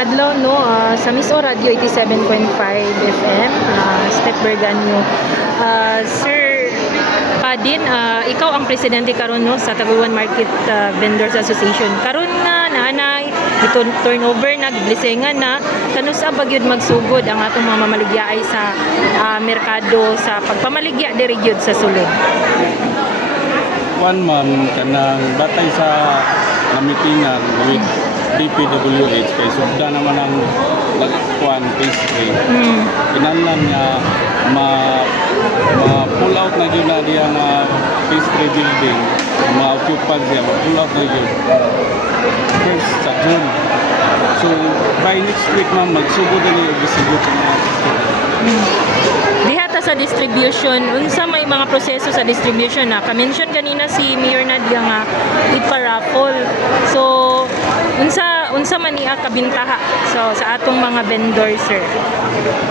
adlaw no sa Miss O Radio 87.5 FM, Step Berganyo. Sir Padin, ikaw ang presidente karon no sa Taguluan Market Vendors Association. Karon nga naanay ito turnover na giblisengan na kano sa bagyod magsugod ang atong mga mamaligyaay sa merkado sa pagpamaligya diri gyud sa sulod. One man kanang batay sa namitingan with DPWH kay sugda naman ang lagkuan pastry. Kinahanglan nga pull out na yun na diya nga pastry building, ma-occupy siya, ma-pull out na yun first sa June. So by next week ma'am magsugod na yung gisugod sa mga Diha ta sa distribution, unsa may mga proseso sa distribution na ka-mention kanina si Mayor Nadia nga ipa-raffle. So unsa man niya kabintaha so sa atong mga vendor sir?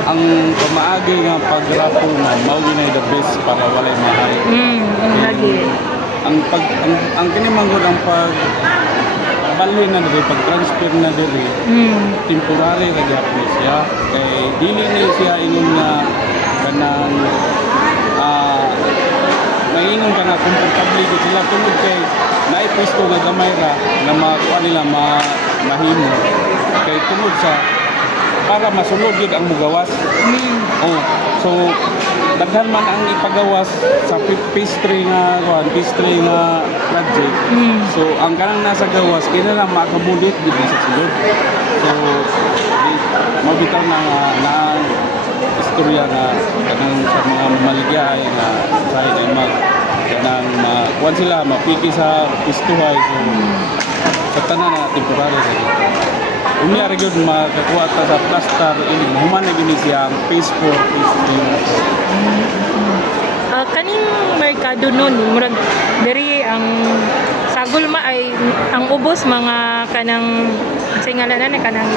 ang pamaagi nga pag-raffle na mao gyud the best para walay mahay. Lagi. Ang kinimanggod ang pag baloy na diri pag-transfer na diri temporary ra gyapon siya kay dili ni siya ingon na kanang maingon ka nga komportable gid sila tungod kay naay pwesto nga gamay ra na makuha nila mahimo kay tungod sa para masulod yun ang mugawas. So daghan man ang ipagawas sa pastry nga project. So ang kanang nasa gawas kina na makabulit gid sa sulod. So mabitaw na istorya na kanang sa mga mamaligyahay na sa mag kanang kuan sila mapiki sa pistuhay. So sa tanan na temporary sa unya ra gyud makakuha ta sa plaster ini human na gini siya phase 4 phase 3. Kaning merkado nun murag diri ang sagol ma ay ang ubos mga kanang singalan na kanang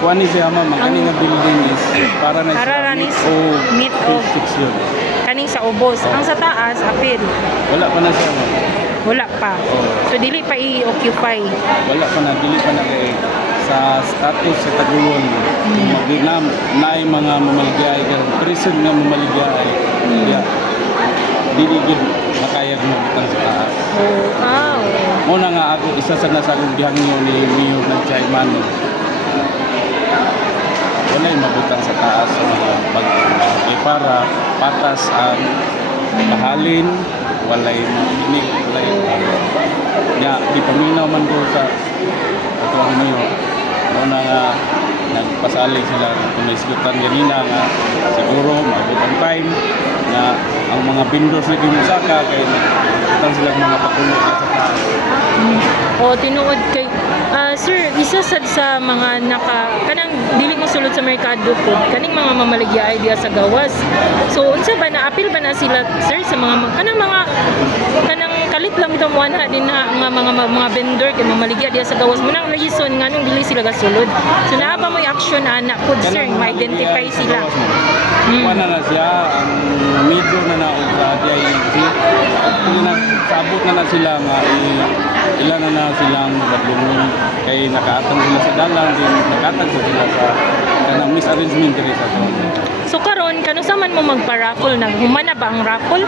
kuan ni siya ma'am kaning nga building is para na siya meet of section kaning sa ubos ang sa taas apil wala pa na siya ma'am. Wala pa. So dili pa i-occupy. Wala pa na dili pa na kay sa status sa Taguluan. Magnam naay mga mamaligyaay kan prison nga mamaligyaay. Dili gid makayag mo bitang sa taas. Mo na nga ako isa sa nasagod gihangyo ni Mayor ng Chairman. Walay mabutang sa taas sa mga para patas ang kahalin walay dinig walay ya di paminaw man ko sa atong niyo una nga nagpasali sila kung naisgutan ganina nga siguro maabot ang time na ang mga vendors na gimusaka kay nagtang silang mga pakulo sa taas. Tinuod kay sir, isa sad sa mga kanang dili mo sulod sa merkado po kaning mga mamaligyaay diya sa gawas. So unsa ba na apil ba na sila sir sa mga kanang kalit lang ito mo din na mga vendor kay mamaligya diya sa gawas mo nang reason nganong dili sila gasulod. So naa ba mo'y action anak pud sir ma-identify sila. Wala na siya ang medyo na sa DIEG. Sabot na sila nga ilan na silang badlungon kay nakaatang sila sa dalan din nakatag sila sa kanang misarrangement diri sa zone. So karon kano sa man mo magpa-raffle nang humana ba ang raffle?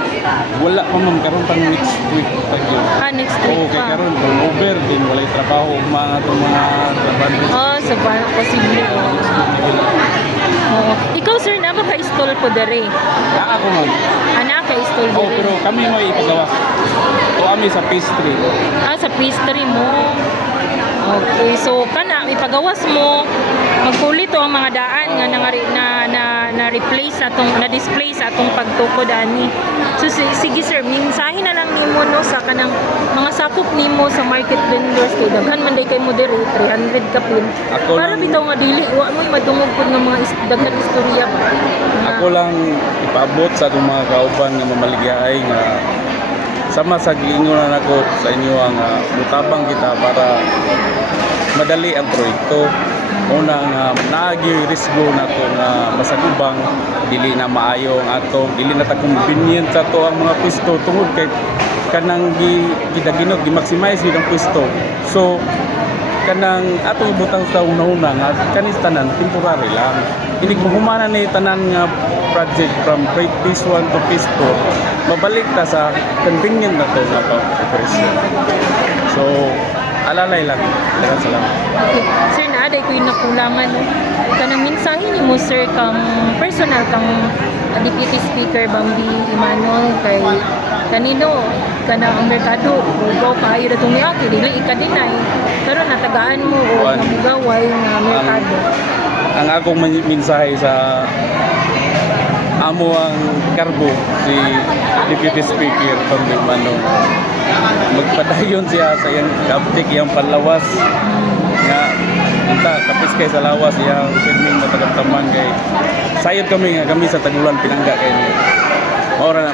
Wala pa man karon pang next week tagyo. Next week kay karon over din walay trabaho mga trabaho. Sa posible. Ikaw sir na ba ka-install po dere? Ako man. Ana ka-install dere. Pero kami mo ipagawas. Kami sa pastry. Sa pastry mo. Okay, so kana ipagawas mo magkulit ang mga daan nga na replace atong na display sa atong pagtukod ani. So sige sir, minsahin na lang nimo no sa kanang mga sakop nimo sa market vendors kay daghan man day kay mo diri 300 ka pin. Para bitaw nga dili wa mo madungog pud ng mga daghan istorya ba. Ako lang ipaabot sa atong mga kauban nga mamaligyaay nga sama sa giingon na nako sa inyo ang mutabang kita para madali ang proyekto. Una nga naagi risgo nato nga masagubang dili na maayo ang atong dili na ta convenient sa to ang mga pwesto tungod kay kanang gidaginot gi-maximize gid ang pwesto. So kanang atong ibutang sa una-una nga kanis tanan temporary lang. Hindi ko humana ni tanan nga project from phase 1 to phase 4 mabalik ta sa convenient na to nga operation. So alalay lang. Daghang salamat. Okay. Sir, naaday ko yung nakulangan, no? Kanang mensahe ni mo, sir, kang personal, kang Deputy Speaker Bambi Emmanuel, kay kanino, kana ang merkado, ugaw kaayo na itong niaki, dili ikadinay, pero natagaan mo o Juan. nabugaway nga merkado. Ang akong mensahe sa amo ang karbo si Deputy Speaker Bambi Emmanuel, magpadayon siya sa iyang kaptik, iyang panlawas nga unta kapis kay sa lawas iyang filming matagamtaman kay sayod kami nga kami sa Tagulan pinangga kay ora na